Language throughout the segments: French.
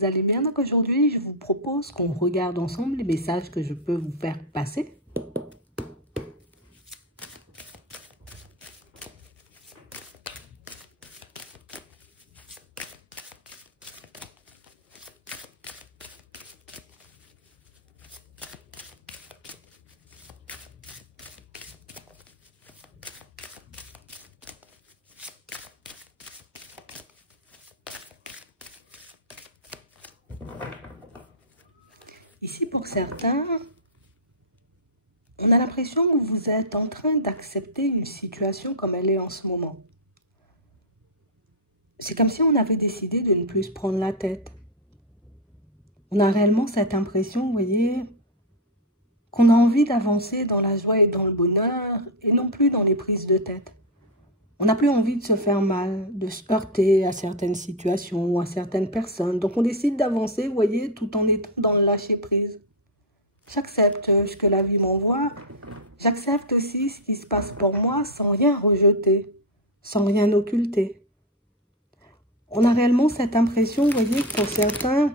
vous allez bien. Donc aujourd'hui, je vous propose qu'on regarde ensemble les messages que je peux vous faire passer. Ici, pour certains, on a l'impression que vous êtes en train d'accepter une situation comme elle est en ce moment. C'est comme si on avait décidé de ne plus se prendre la tête. On a réellement cette impression, vous voyez, qu'on a envie d'avancer dans la joie et dans le bonheur et non plus dans les prises de tête. On n'a plus envie de se faire mal, de se heurter à certaines situations ou à certaines personnes. Donc on décide d'avancer, vous voyez, tout en étant dans le lâcher-prise. J'accepte ce que la vie m'envoie. J'accepte aussi ce qui se passe pour moi sans rien rejeter, sans rien occulter. On a réellement cette impression, vous voyez, que pour certains,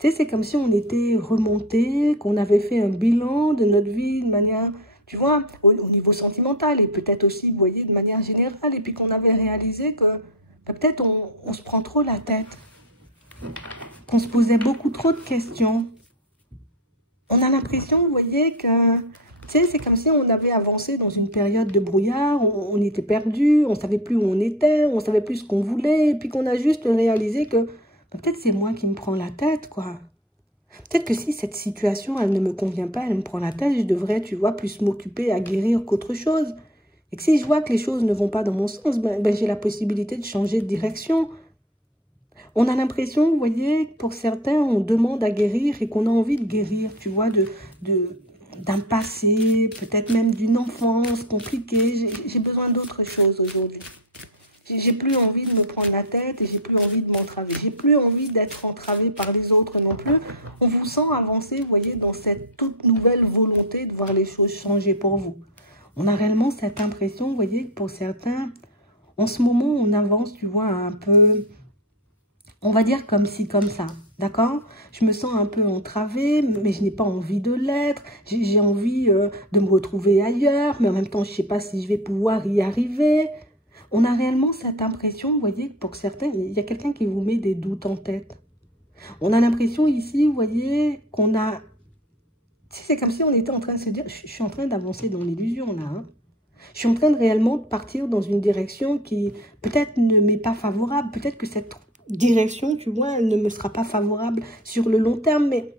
tu sais, c'est comme si on était remonté, qu'on avait fait un bilan de notre vie de manière, tu vois, au niveau sentimental et peut-être aussi, vous voyez, de manière générale. Et puis qu'on avait réalisé que peut-être on se prend trop la tête, qu'on se posait beaucoup trop de questions. On a l'impression, vous voyez, que, tu sais, c'est comme si on avait avancé dans une période de brouillard, on était perdu, on ne savait plus où on était, on ne savait plus ce qu'on voulait, et puis qu'on a juste réalisé que peut-être c'est moi qui me prends la tête, quoi. Peut-être que si cette situation, elle ne me convient pas, elle me prend la tête, je devrais, tu vois, plus m'occuper à guérir qu'autre chose. Et que si je vois que les choses ne vont pas dans mon sens, j'ai la possibilité de changer de direction. On a l'impression, vous voyez, pour certains, on demande à guérir et qu'on a envie de guérir, tu vois, d'un passé, peut-être même d'une enfance compliquée. J'ai besoin d'autre chose aujourd'hui. J'ai plus envie de me prendre la tête et j'ai plus envie de m'entraver. J'ai plus envie d'être entravée par les autres non plus. On vous sent avancer, vous voyez, dans cette toute nouvelle volonté de voir les choses changer pour vous. On a réellement cette impression, vous voyez, que pour certains, en ce moment, on avance, tu vois, un peu, on va dire comme ci, comme ça, d'accord? Je me sens un peu entravée, mais je n'ai pas envie de l'être. J'ai envie de me retrouver ailleurs, mais en même temps, je ne sais pas si je vais pouvoir y arriver. On a réellement cette impression, vous voyez, que pour certains, il y a quelqu'un qui vous met des doutes en tête. On a l'impression ici, vous voyez, qu'on a... C'est comme si on était en train de se dire, je suis en train d'avancer dans l'illusion là. Hein. Je suis en train de réellement partir dans une direction qui peut-être ne m'est pas favorable. Peut-être que cette direction, tu vois, elle ne me sera pas favorable sur le long terme. Mais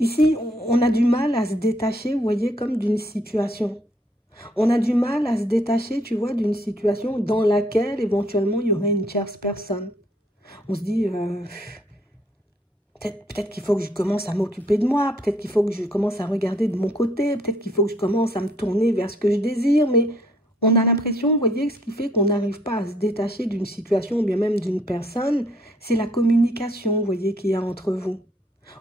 ici, on a du mal à se détacher, vous voyez, comme d'une situation. On a du mal à se détacher, tu vois, d'une situation dans laquelle, éventuellement, il y aurait une tierce personne. On se dit, peut-être qu'il faut que je commence à m'occuper de moi, peut-être qu'il faut que je commence à regarder de mon côté, peut-être qu'il faut que je commence à me tourner vers ce que je désire, mais on a l'impression, vous voyez, ce qui fait qu'on n'arrive pas à se détacher d'une situation ou bien même d'une personne, c'est la communication, vous voyez, qu'il y a entre vous.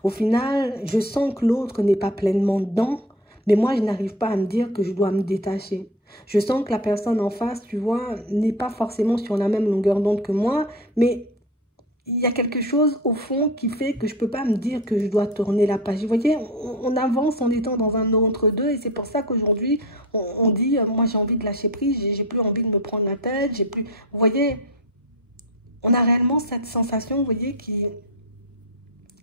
Au final, je sens que l'autre n'est pas pleinement dedans, mais moi, je n'arrive pas à me dire que je dois me détacher. Je sens que la personne en face, tu vois, n'est pas forcément sur la même longueur d'onde que moi, mais il y a quelque chose au fond qui fait que je ne peux pas me dire que je dois tourner la page. Vous voyez, on avance en étant dans un entre-deux et c'est pour ça qu'aujourd'hui, on dit, moi j'ai envie de lâcher prise, j'ai plus envie de me prendre la tête, j'ai plus... Vous voyez, on a réellement cette sensation, vous voyez, qui...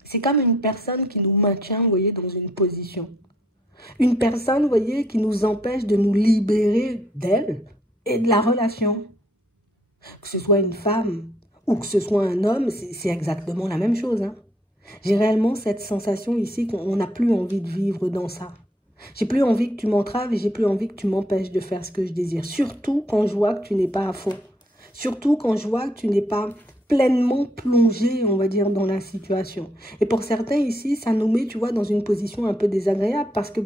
C'est comme une personne qui nous maintient, vous voyez, dans une position. Une personne, vous voyez, qui nous empêche de nous libérer d'elle et de la relation. Que ce soit une femme ou que ce soit un homme, c'est exactement la même chose. Hein. J'ai réellement cette sensation ici qu'on n'a plus envie de vivre dans ça. J'ai plus envie que tu m'entraves et j'ai plus envie que tu m'empêches de faire ce que je désire. Surtout quand je vois que tu n'es pas à fond. Surtout quand je vois que tu n'es pas pleinement plongé, on va dire, dans la situation. Et pour certains ici, ça nous met, tu vois, dans une position un peu désagréable parce que,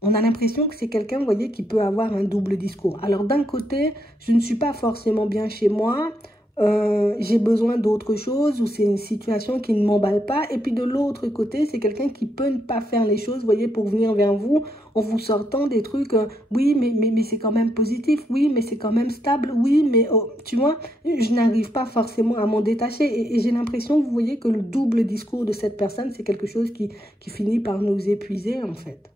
on a l'impression que c'est quelqu'un, vous voyez, qui peut avoir un double discours. Alors, d'un côté, je ne suis pas forcément bien chez moi. j'ai besoin d'autre chose, ou c'est une situation qui ne m'emballe pas. Et puis de l'autre côté, c'est quelqu'un qui peut ne pas faire les choses, vous voyez, pour venir vers vous en vous sortant des trucs, oui, mais c'est quand même positif, oui, mais c'est quand même stable, oui, mais oh, tu vois, je n'arrive pas forcément à m'en détacher. Et j'ai l'impression, vous voyez, que le double discours de cette personne, c'est quelque chose qui finit par nous épuiser, en fait.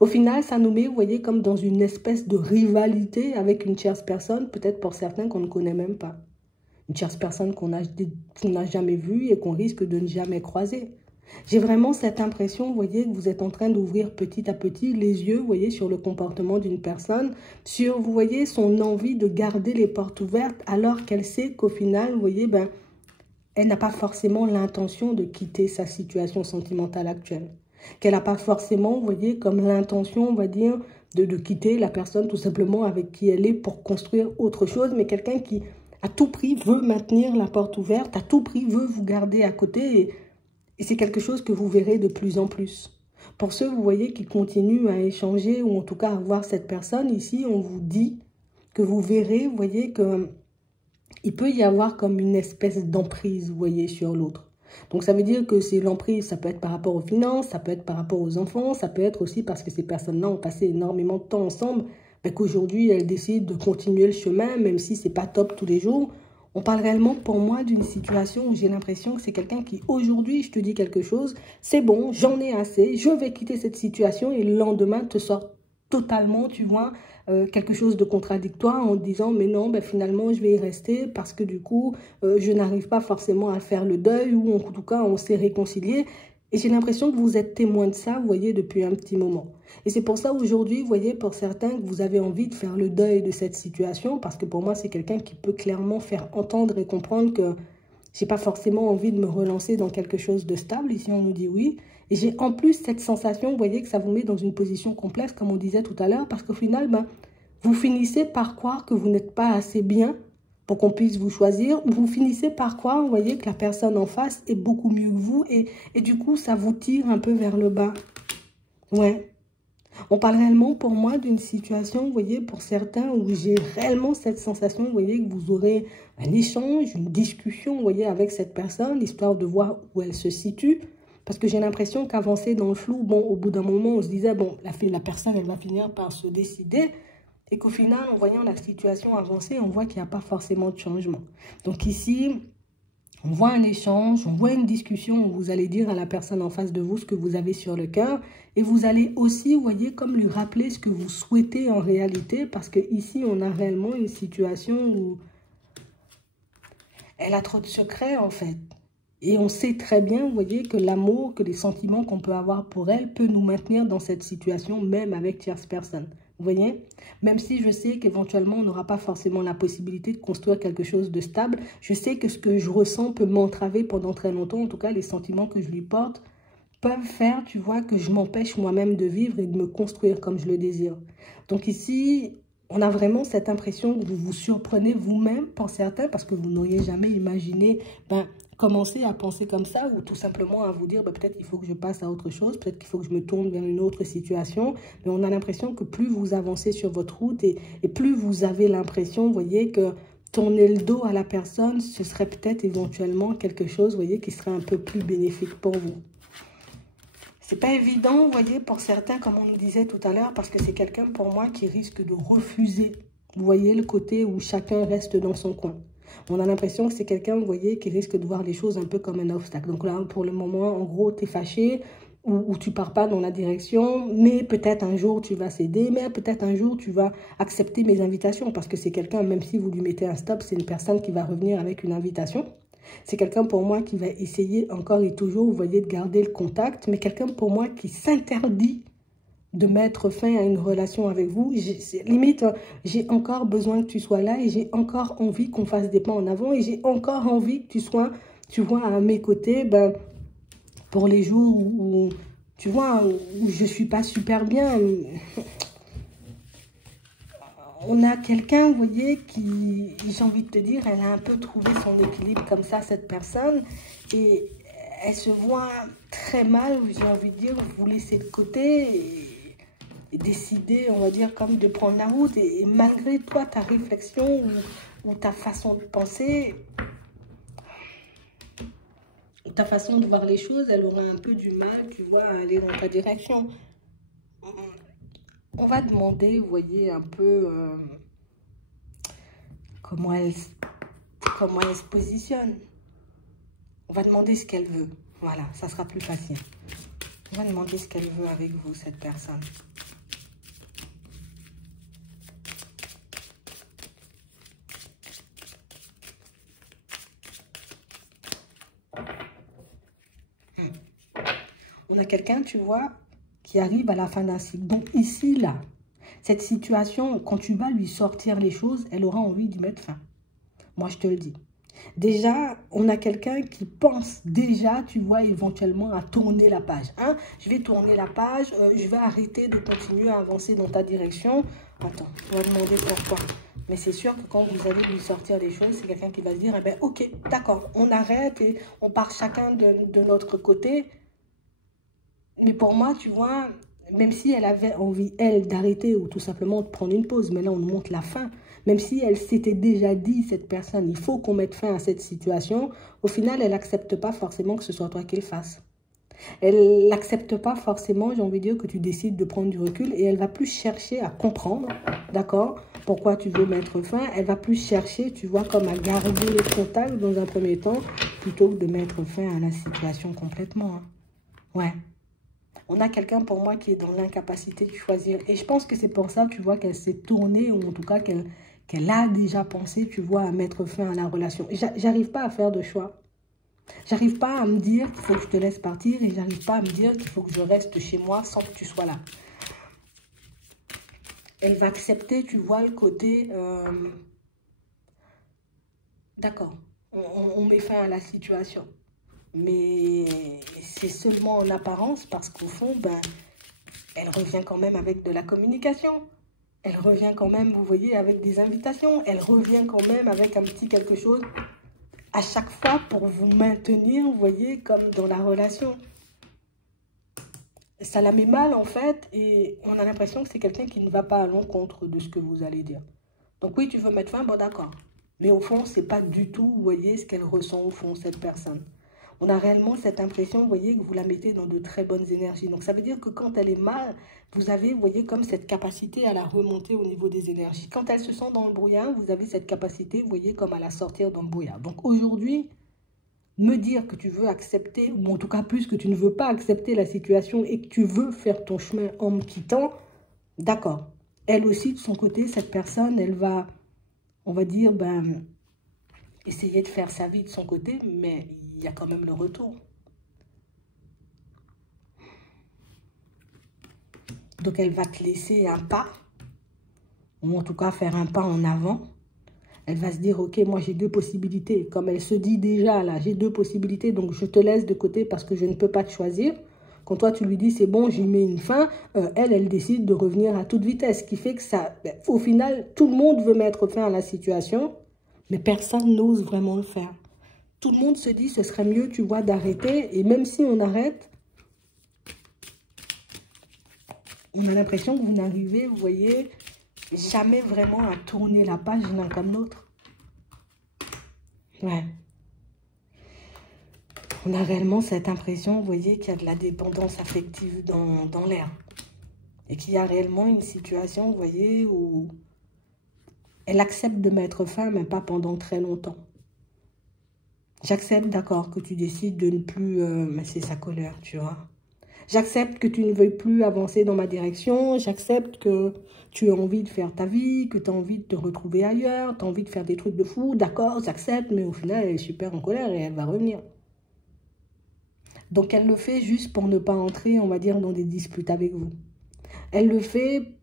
Au final, ça nous met, vous voyez, comme dans une espèce de rivalité avec une tierce personne, peut-être pour certains qu'on ne connaît même pas. Une tierce personne qu'on n'a jamais vue et qu'on risque de ne jamais croiser. J'ai vraiment cette impression, vous voyez, que vous êtes en train d'ouvrir petit à petit les yeux, vous voyez, sur le comportement d'une personne, sur, vous voyez, son envie de garder les portes ouvertes alors qu'elle sait qu'au final, vous voyez, ben, elle n'a pas forcément l'intention de quitter sa situation sentimentale actuelle. Qu'elle n'a pas forcément, vous voyez, comme l'intention, on va dire, de quitter la personne tout simplement avec qui elle est pour construire autre chose, mais quelqu'un qui, à tout prix, veut maintenir la porte ouverte, à tout prix, veut vous garder à côté, et c'est quelque chose que vous verrez de plus en plus. Pour ceux, vous voyez, qui continuent à échanger, ou en tout cas à voir cette personne, ici, on vous dit que vous verrez, vous voyez, que il peut y avoir comme une espèce d'emprise, vous voyez, sur l'autre. Donc, ça veut dire que c'est l'emprise, ça peut être par rapport aux finances, ça peut être par rapport aux enfants, ça peut être aussi parce que ces personnes-là ont passé énormément de temps ensemble, mais qu'aujourd'hui, elles décident de continuer le chemin, même si c'est pas top tous les jours. On parle réellement, pour moi, d'une situation où j'ai l'impression que c'est quelqu'un qui, aujourd'hui, je te dis quelque chose, c'est bon, j'en ai assez, je vais quitter cette situation, et le lendemain, te sort totalement, tu vois, quelque chose de contradictoire en disant mais non, ben finalement je vais y rester parce que du coup je n'arrive pas forcément à faire le deuil, ou en tout cas on s'est réconcilié. Et j'ai l'impression que vous êtes témoin de ça, vous voyez, depuis un petit moment. Et c'est pour ça aujourd'hui, vous voyez, pour certains, que vous avez envie de faire le deuil de cette situation, parce que pour moi c'est quelqu'un qui peut clairement faire entendre et comprendre que j'ai pas forcément envie de me relancer dans quelque chose de stable. Ici, on nous dit oui. Et j'ai en plus cette sensation, vous voyez, que ça vous met dans une position complexe, comme on disait tout à l'heure, parce qu'au final, ben, vous finissez par croire que vous n'êtes pas assez bien pour qu'on puisse vous choisir. Vous finissez par croire, vous voyez, que la personne en face est beaucoup mieux que vous. Et du coup, ça vous tire un peu vers le bas. Ouais. On parle réellement pour moi d'une situation, vous voyez, pour certains, où j'ai réellement cette sensation, vous voyez, que vous aurez un échange, une discussion, vous voyez, avec cette personne, histoire de voir où elle se situe. Parce que j'ai l'impression qu'avancer dans le flou, bon, au bout d'un moment, on se disait, bon, la personne, elle va finir par se décider. Et qu'au final, en voyant la situation avancer, on voit qu'il n'y a pas forcément de changement. Donc ici, on voit un échange, on voit une discussion où vous allez dire à la personne en face de vous ce que vous avez sur le cœur. Et vous allez aussi, vous voyez, comme lui rappeler ce que vous souhaitez en réalité. Parce que ici, on a réellement une situation où elle a trop de secrets, en fait. Et on sait très bien, vous voyez, que l'amour, que les sentiments qu'on peut avoir pour elle peut nous maintenir dans cette situation, même avec tierce personne. Vous voyez, même si je sais qu'éventuellement, on n'aura pas forcément la possibilité de construire quelque chose de stable, je sais que ce que je ressens peut m'entraver pendant très longtemps. En tout cas, les sentiments que je lui porte peuvent faire, tu vois, que je m'empêche moi-même de vivre et de me construire comme je le désire. Donc ici, on a vraiment cette impression que vous vous surprenez vous-même pour certains, parce que vous n'auriez jamais imaginé commencer à penser comme ça, ou tout simplement à vous dire peut-être qu'il faut que je passe à autre chose, peut-être qu'il faut que je me tourne vers une autre situation. Mais on a l'impression que plus vous avancez sur votre route et plus vous avez l'impression, vous voyez, que tourner le dos à la personne, ce serait peut-être éventuellement quelque chose, vous voyez, qui serait un peu plus bénéfique pour vous. C'est pas évident, vous voyez, pour certains, comme on nous disait tout à l'heure, parce que c'est quelqu'un pour moi qui risque de refuser. Vous voyez le côté où chacun reste dans son coin. On a l'impression que c'est quelqu'un, vous voyez, qui risque de voir les choses un peu comme un obstacle. Donc là, pour le moment, en gros, tu es fâché ou tu pars pas dans la direction, mais peut-être un jour, tu vas céder, mais peut-être un jour, tu vas accepter mes invitations, parce que c'est quelqu'un, même si vous lui mettez un stop, c'est une personne qui va revenir avec une invitation. C'est quelqu'un pour moi qui va essayer encore et toujours, vous voyez, de garder le contact, mais quelqu'un pour moi qui s'interdit de mettre fin à une relation avec vous. Limite, j'ai encore besoin que tu sois là et j'ai encore envie qu'on fasse des pas en avant et j'ai encore envie que tu sois, tu vois, à mes côtés, pour les jours où tu vois, où je suis pas super bien. On a quelqu'un, vous voyez, qui, j'ai envie de te dire, elle a un peu trouvé son équilibre comme ça, cette personne, et elle se voit très mal, j'ai envie de dire, vous laisser de côté et décider, on va dire, comme de prendre la route. Et malgré toi, ta réflexion, ou ta façon de penser, ta façon de voir les choses, elle aura un peu du mal, tu vois, à aller dans ta direction. On va demander, vous voyez, un peu comment elle se positionne. On va demander ce qu'elle veut. Voilà, ça sera plus facile. On va demander ce qu'elle veut avec vous, cette personne. On a quelqu'un, tu vois, qui arrive à la fin d'un cycle. Donc ici, là, cette situation, quand tu vas lui sortir les choses, elle aura envie d'y mettre fin. Moi, je te le dis. Déjà, on a quelqu'un qui pense déjà, tu vois, éventuellement à tourner la page. Hein? Je vais tourner la page, je vais arrêter de continuer à avancer dans ta direction. Attends, on va demander pourquoi. Mais c'est sûr que quand vous allez lui sortir les choses, c'est quelqu'un qui va se dire, eh ben, ok, d'accord, on arrête et on part chacun de notre côté. Mais pour moi, tu vois, même si elle avait envie, elle, d'arrêter ou tout simplement de prendre une pause, mais là, on nous montre la fin. Même si elle s'était déjà dit, cette personne, il faut qu'on mette fin à cette situation, au final, elle n'accepte pas forcément que ce soit toi qui le fasse. Elle n'accepte pas forcément, j'ai envie de dire, que tu décides de prendre du recul et elle va plus chercher à comprendre, d'accord, pourquoi tu veux mettre fin. Elle va plus chercher, tu vois, comme à garder le contact dans un premier temps, plutôt que de mettre fin à la situation complètement. Hein. Ouais. On a quelqu'un pour moi qui est dans l'incapacité de choisir. Et je pense que c'est pour ça, tu vois, qu'elle s'est tournée, ou en tout cas qu'elle a déjà pensé, tu vois, à mettre fin à la relation. J'arrive pas à faire de choix. J'arrive pas à me dire qu'il faut que je te laisse partir et j'arrive pas à me dire qu'il faut que je reste chez moi sans que tu sois là. Elle va accepter, tu vois, le côté... D'accord, on met fin à la situation. Mais c'est seulement en apparence parce qu'au fond, ben, elle revient quand même avec de la communication. Elle revient quand même, vous voyez, avec des invitations. Elle revient quand même avec un petit quelque chose à chaque fois pour vous maintenir, vous voyez, comme dans la relation. Ça la met mal, en fait, et on a l'impression que c'est quelqu'un qui ne va pas à l'encontre de ce que vous allez dire. Donc oui, tu veux mettre fin, bon d'accord. Mais au fond, c'est pas du tout, vous voyez, ce qu'elle ressent au fond, cette personne. On a réellement cette impression, vous voyez, que vous la mettez dans de très bonnes énergies. Donc, ça veut dire que quand elle est mal, vous avez, vous voyez, comme cette capacité à la remonter au niveau des énergies. Quand elle se sent dans le brouillard, vous avez cette capacité, vous voyez, comme à la sortir dans le brouillard. Donc, aujourd'hui, me dire que tu veux accepter, ou en tout cas plus que tu ne veux pas accepter la situation et que tu veux faire ton chemin en me quittant, d'accord. Elle aussi, de son côté, cette personne, elle va, on va dire, ben... essayer de faire sa vie de son côté, mais il y a quand même le retour. Donc, elle va te laisser un pas, ou en tout cas faire un pas en avant. Elle va se dire, ok, moi j'ai deux possibilités. Comme elle se dit déjà, là, j'ai deux possibilités, donc je te laisse de côté parce que je ne peux pas te choisir. Quand toi, tu lui dis, c'est bon, j'y mets une fin, elle décide de revenir à toute vitesse. Ce qui fait que ça, ben, au final, tout le monde veut mettre fin à la situation, mais personne n'ose vraiment le faire. Tout le monde se dit, ce serait mieux, tu vois, d'arrêter. Et même si on arrête, on a l'impression que vous n'arrivez, vous voyez, jamais vraiment à tourner la page l'un comme l'autre. Ouais. On a réellement cette impression, vous voyez, qu'il y a de la dépendance affective dans l'air. Et qu'il y a réellement une situation, vous voyez, où elle accepte de mettre fin, mais pas pendant très longtemps. J'accepte, d'accord, que tu décides de ne plus... mais c'est sa colère, tu vois. J'accepte que tu ne veuilles plus avancer dans ma direction. J'accepte que tu as envie de faire ta vie, que tu as envie de te retrouver ailleurs, tu as envie de faire des trucs de fou. D'accord, j'accepte, mais au final, elle est super en colère et elle va revenir. Donc, elle le fait juste pour ne pas entrer, on va dire, dans des disputes avec vous. Elle le fait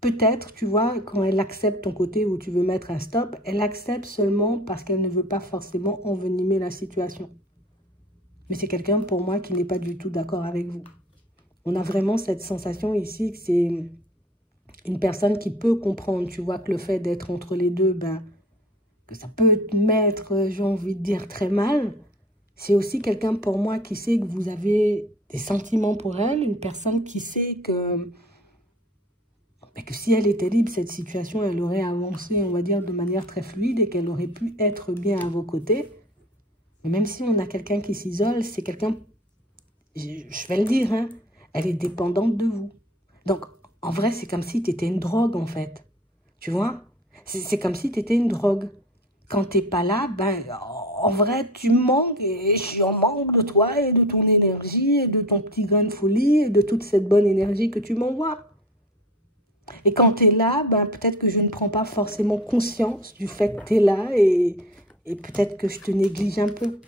peut-être, tu vois, quand elle accepte ton côté où tu veux mettre un stop, elle accepte seulement parce qu'elle ne veut pas forcément envenimer la situation. Mais c'est quelqu'un, pour moi, qui n'est pas du tout d'accord avec vous. On a vraiment cette sensation ici que c'est une personne qui peut comprendre, tu vois, que le fait d'être entre les deux, ben, que ça peut te mettre, j'ai envie de dire, très mal. C'est aussi quelqu'un, pour moi, qui sait que vous avez des sentiments pour elle, une personne qui sait que Et que si elle était libre, cette situation, elle aurait avancé, on va dire, de manière très fluide et qu'elle aurait pu être bien à vos côtés. Mais même si on a quelqu'un qui s'isole, c'est quelqu'un, je vais le dire, hein, elle est dépendante de vous. Donc, en vrai, c'est comme si tu étais une drogue, en fait. Tu vois? C'est comme si tu étais une drogue. Quand tu n'es pas là, ben, en vrai, tu manques et je suis en manque de toi et de ton énergie et de ton petit grain de folie et de toute cette bonne énergie que tu m'envoies. Et quand tu es là, ben, peut-être que je ne prends pas forcément conscience du fait que tu es là et peut-être que je te néglige un peu.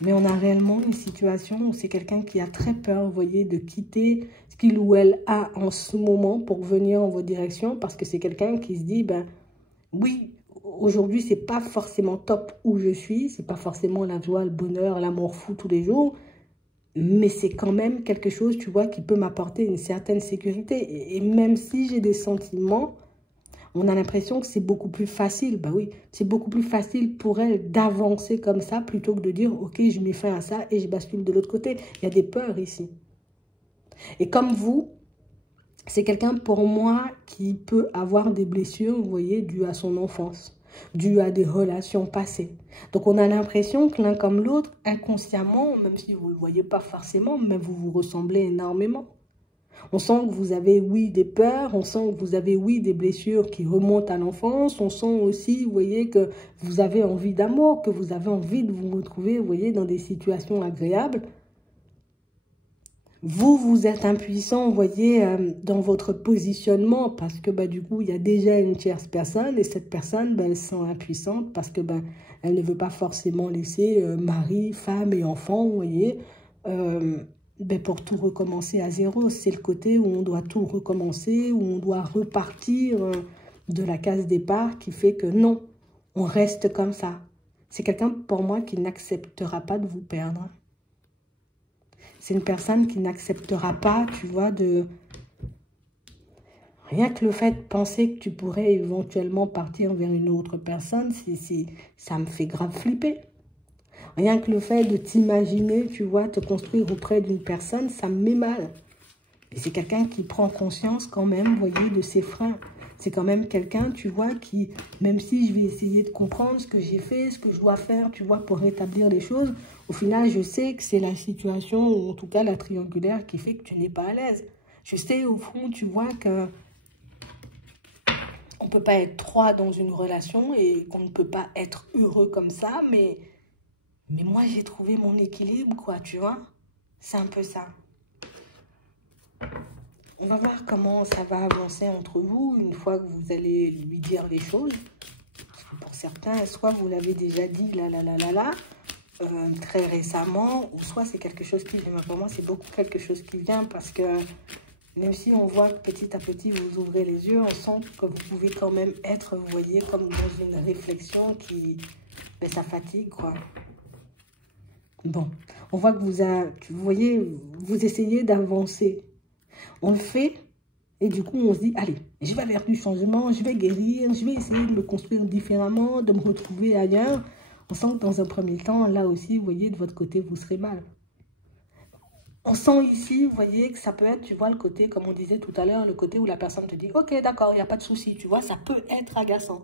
Mais on a réellement une situation où c'est quelqu'un qui a très peur, vous voyez, de quitter ce qu'il ou elle a en ce moment pour venir en votre direction parce que c'est quelqu'un qui se dit, ben oui, aujourd'hui, c'est pas forcément top où je suis, c'est pas forcément la joie, le bonheur, l'amour fou tous les jours, mais c'est quand même quelque chose, tu vois, qui peut m'apporter une certaine sécurité. Et même si j'ai des sentiments, on a l'impression que c'est beaucoup plus facile. Bah oui, c'est beaucoup plus facile pour elle d'avancer comme ça plutôt que de dire, ok, je mets fin à ça et je bascule de l'autre côté. Il y a des peurs ici. Et comme vous, c'est quelqu'un pour moi qui peut avoir des blessures, vous voyez, dues à son enfance, dues à des relations passées. Donc on a l'impression que l'un comme l'autre, inconsciemment, même si vous ne le voyez pas forcément, mais vous vous ressemblez énormément. On sent que vous avez, oui, des peurs, on sent que vous avez, oui, des blessures qui remontent à l'enfance, on sent aussi, vous voyez, que vous avez envie d'amour, que vous avez envie de vous retrouver, vous voyez, dans des situations agréables. Vous êtes impuissant, vous voyez, dans votre positionnement parce que bah, du coup, il y a déjà une tierce personne et cette personne, bah, elle se sent impuissante parce que bah, elle ne veut pas forcément laisser mari, femme et enfant, vous voyez, bah, pour tout recommencer à zéro. C'est le côté où on doit tout recommencer, où on doit repartir de la case départ qui fait que non, on reste comme ça. C'est quelqu'un pour moi qui n'acceptera pas de vous perdre. C'est une personne qui n'acceptera pas, tu vois, de... Rien que le fait de penser que tu pourrais éventuellement partir vers une autre personne, ça me fait grave flipper. Rien que le fait de t'imaginer, tu vois, te construire auprès d'une personne, ça me met mal. Et c'est quelqu'un qui prend conscience quand même, vous voyez, de ses freins. C'est quand même quelqu'un, tu vois, qui, même si je vais essayer de comprendre ce que j'ai fait, ce que je dois faire, tu vois, pour rétablir les choses, au final, je sais que c'est la situation, ou en tout cas la triangulaire, qui fait que tu n'es pas à l'aise. Je sais, au fond, tu vois, que on ne peut pas être trois dans une relation et qu'on ne peut pas être heureux comme ça, mais moi, j'ai trouvé mon équilibre, quoi, tu vois. C'est un peu ça. On va voir comment ça va avancer entre vous une fois que vous allez lui dire les choses. Pour certains, soit vous l'avez déjà dit très récemment, ou soit c'est quelque chose qui vient. Pour moi, c'est beaucoup quelque chose qui vient parce que même si on voit que petit à petit vous ouvrez les yeux, on sent que vous pouvez quand même être, vous voyez, comme dans une réflexion qui... Ben, ça fatigue, quoi. Bon, on voit que vous voyez, vous essayez d'avancer. On le fait et du coup, on se dit, allez, je vais vers du changement, je vais guérir, je vais essayer de me construire différemment, de me retrouver ailleurs. On sent que dans un premier temps, là aussi, vous voyez, de votre côté, vous serez mal. On sent ici, vous voyez, que ça peut être, tu vois, le côté, comme on disait tout à l'heure, le côté où la personne te dit, ok, d'accord, il n'y a pas de souci, tu vois, ça peut être agaçant.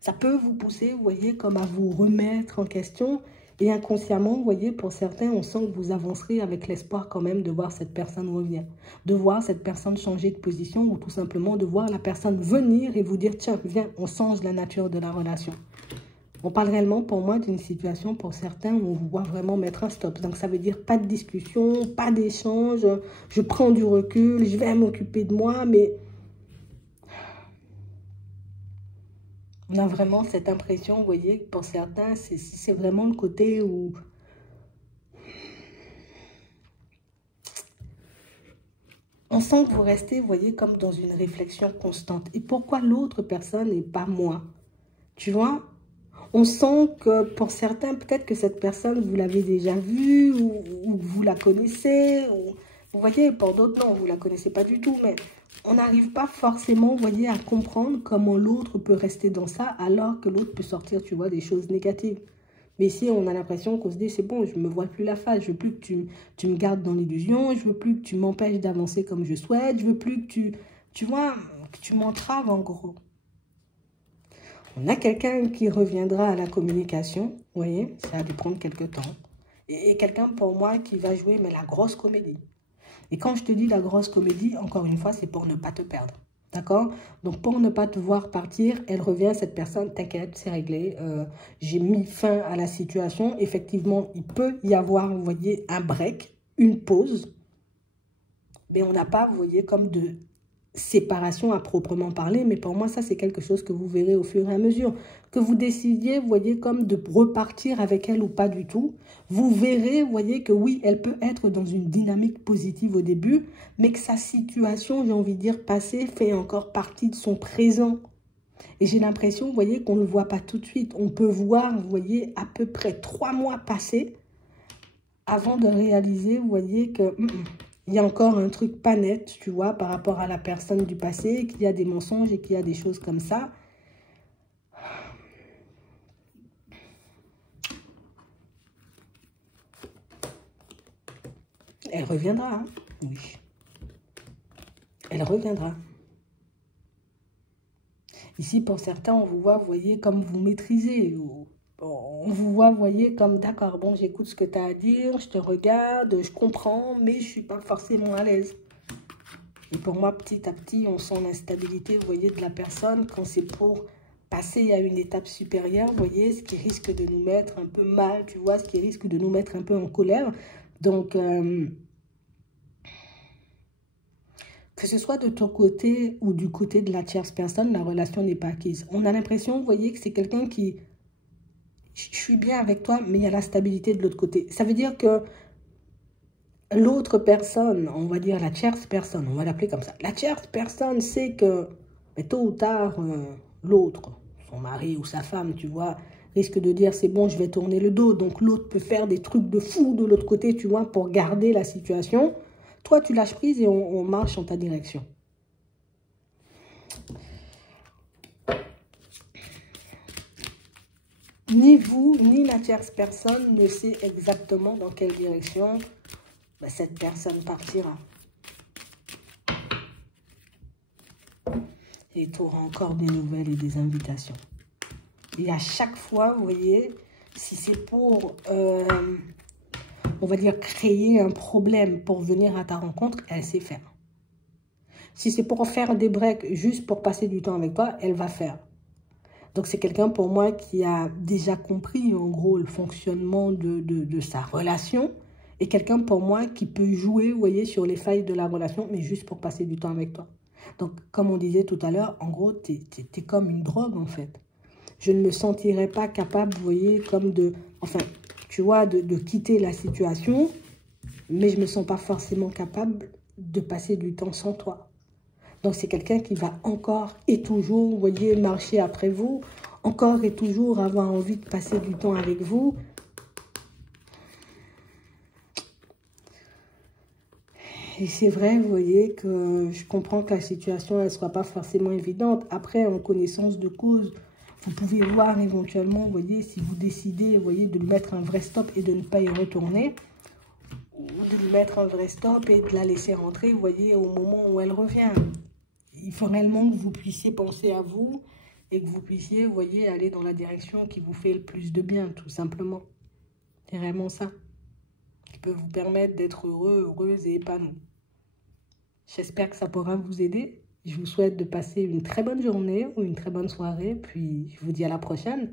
Ça peut vous pousser, vous voyez, comme à vous remettre en question. Et inconsciemment, vous voyez, pour certains, on sent que vous avancerez avec l'espoir quand même de voir cette personne revenir. De voir cette personne changer de position ou tout simplement de voir la personne venir et vous dire, tiens, viens, on change la nature de la relation. On parle réellement pour moi d'une situation pour certains où on vous voit vraiment mettre un stop. Donc ça veut dire pas de discussion, pas d'échange, je prends du recul, je vais m'occuper de moi, mais... On a vraiment cette impression, vous voyez, que pour certains, c'est vraiment le côté où... On sent que vous restez, vous voyez, comme dans une réflexion constante. Et pourquoi l'autre personne et pas moi? Tu vois? On sent que pour certains, peut-être que cette personne, vous l'avez déjà vue ou vous la connaissez. Ou, vous voyez, pour d'autres, non, vous ne la connaissez pas du tout. Mais on n'arrive pas forcément, vous voyez, à comprendre comment l'autre peut rester dans ça alors que l'autre peut sortir, tu vois, des choses négatives. Mais ici, on a l'impression qu'on se dit, c'est bon, je ne me vois plus la face. Je veux plus que tu me gardes dans l'illusion. Je veux plus que tu m'empêches d'avancer comme je souhaite. Je veux plus que tu... tu vois, que tu m'entraves en gros. On a quelqu'un qui reviendra à la communication, vous voyez, ça a dû prendre quelques temps. Et quelqu'un pour moi qui va jouer, mais la grosse comédie. Et quand je te dis la grosse comédie, encore une fois, c'est pour ne pas te perdre. D'accord? Donc, pour ne pas te voir partir, elle revient, cette personne, t'inquiète, c'est réglé. J'ai mis fin à la situation. Effectivement, il peut y avoir, vous voyez, un break, une pause. Mais on n'a pas, vous voyez, comme de séparation à proprement parler. Mais pour moi, ça, c'est quelque chose que vous verrez au fur et à mesure. Que vous décidiez, vous voyez, comme de repartir avec elle ou pas du tout. Vous verrez, vous voyez, que oui, elle peut être dans une dynamique positive au début, mais que sa situation, j'ai envie de dire, passée, fait encore partie de son présent. Et j'ai l'impression, vous voyez, qu'on ne le voit pas tout de suite. On peut voir, vous voyez, à peu près 3 mois passés avant de réaliser, vous voyez, que il y a encore un truc pas net, tu vois, par rapport à la personne du passé, qu'il y a des mensonges et qu'il y a des choses comme ça. Elle reviendra, hein? Oui. Elle reviendra. Ici, pour certains, on vous voit, vous voyez, comme vous maîtrisez. On vous voit, vous voyez, comme, d'accord, bon, j'écoute ce que tu as à dire, je te regarde, je comprends, mais je ne suis pas forcément à l'aise. Et pour moi, petit à petit, on sent l'instabilité, vous voyez, de la personne quand c'est pour passer à une étape supérieure, vous voyez, ce qui risque de nous mettre un peu mal, tu vois, ce qui risque de nous mettre un peu en colère. Donc, que ce soit de ton côté ou du côté de la tierce personne, la relation n'est pas acquise. On a l'impression, vous voyez, que c'est quelqu'un qui... Je suis bien avec toi, mais il y a la stabilité de l'autre côté. Ça veut dire que l'autre personne, on va dire la tierce personne, on va l'appeler comme ça. La tierce personne sait que, mais tôt ou tard, l'autre, son mari ou sa femme, tu vois, risque de dire c'est bon, je vais tourner le dos. Donc l'autre peut faire des trucs de fou de l'autre côté, tu vois, pour garder la situation. Toi, tu lâches prise et on marche en ta direction. Ni vous, ni la tierce personne ne sait exactement dans quelle direction cette personne partira. Et tu auras encore des nouvelles et des invitations. Et à chaque fois, vous voyez, si c'est pour, on va dire, créer un problème pour venir à ta rencontre, elle sait faire. Si c'est pour faire des breaks juste pour passer du temps avec toi, elle va faire. Donc, c'est quelqu'un pour moi qui a déjà compris, en gros, le fonctionnement de sa relation. Et quelqu'un pour moi qui peut jouer, vous voyez, sur les failles de la relation, mais juste pour passer du temps avec toi. Donc, comme on disait tout à l'heure, en gros, t'es comme une drogue, en fait. Je ne me sentirais pas capable, vous voyez, comme de... Enfin, tu vois, de quitter la situation, mais je ne me sens pas forcément capable de passer du temps sans toi. Donc, c'est quelqu'un qui va encore et toujours, vous voyez, marcher après vous, encore et toujours avoir envie de passer du temps avec vous. Et c'est vrai, vous voyez, que je comprends que la situation ne soit pas forcément évidente. Après, en connaissance de cause, vous pouvez voir éventuellement, vous voyez, si vous décidez, vous voyez, de lui mettre un vrai stop et de ne pas y retourner, ou de lui mettre un vrai stop et de la laisser rentrer, vous voyez, au moment où elle revient. Il faut réellement que vous puissiez penser à vous et que vous puissiez, vous voyez, aller dans la direction qui vous fait le plus de bien, tout simplement. C'est vraiment ça qui peut vous permettre d'être heureux, heureuse et épanoui. J'espère que ça pourra vous aider. Je vous souhaite de passer une très bonne journée ou une très bonne soirée. Puis, je vous dis à la prochaine.